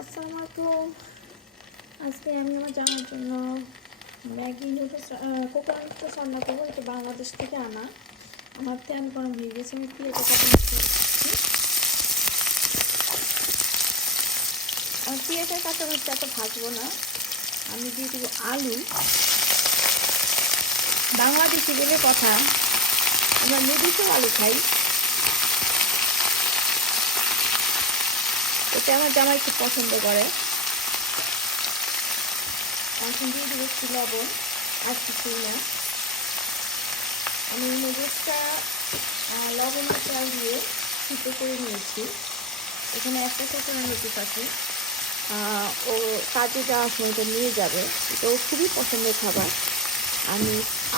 আসসালামু আলাইকুম। আজকে আমি আমার জামার জন্য ম্যাগি নুডলস কোকোনাট নুডলস রান্না করবো। এটা বাংলাদেশ থেকে আনা। আমার তেল গরম হয়ে গেছে, আমি পেঁয়াজটা কাটা নিচ্ছি। আমি পেঁয়াজের কাঁচা মরিচটা এত ভাজবো না, আমি দিয়ে দেবো আলু। বাংলাদেশি বলে কথা, আমরা নুডলসেও আলু খাই। এটা আমার জামাই খুব পছন্দ করে। এখন দিয়ে দেবো একটু লবণ, আর কিছুই না। আমি নুডলসটা লবণ চাল দিয়ে সিদ্ধ করে নিয়েছি। এখানে একটা কোকোনাট নুডলস আছে, ও কাজে যাওয়ার সময় তো নিয়ে যাবে। এটাও খুবই পছন্দের খাবার। আমি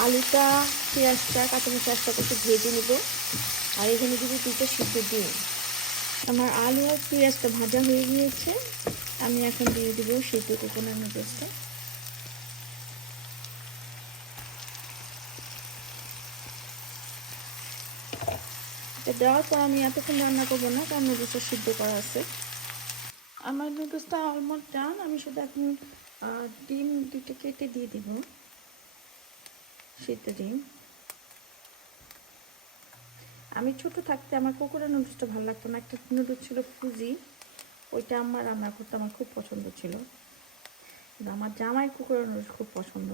আলুটা, পেঁয়াজটা, কাঁচামরিচ একসাথে একটু ভেজে নেব। আর এখানে যদি দুটো সিদ্ধ ডিম। আমার আলু আর পেঁয়াজটা ভাজা হয়ে গিয়েছে। আমি এখন দিয়ে দেবো সিদ্ধ কোকোনাট নুডলসটা। এটা দেওয়ার পর আমি এতক্ষণ রান্না করবো না, কারণ নুডলসটা সিদ্ধ করা আছে। আমার নুডলসটা অলমোস্ট ডান। আমি শুধু এখন ডিম দুটো কেটে দিয়ে দিব, সিদ্ধ ডিম। আমি ছোট থাকতে আমার কোকোনাট নুডলসটা ভালো লাগতো না। একটা নুডলস ছিল ফুজি, ওইটা আমার রান্না করতে আমার খুব পছন্দ ছিল। কিন্তু আমার জামাই কোকোনাট নুডলস খুব পছন্দ।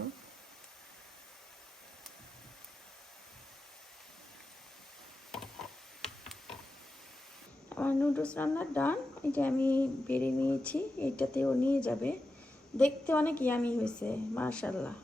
আমার নুডলস রান্নার ডান। এটা আমি বেড়ে নিয়েছি, এইটাতেও নিয়ে যাবে। দেখতে অনেক ইয়ামি হয়েছে, মাশাআল্লাহ।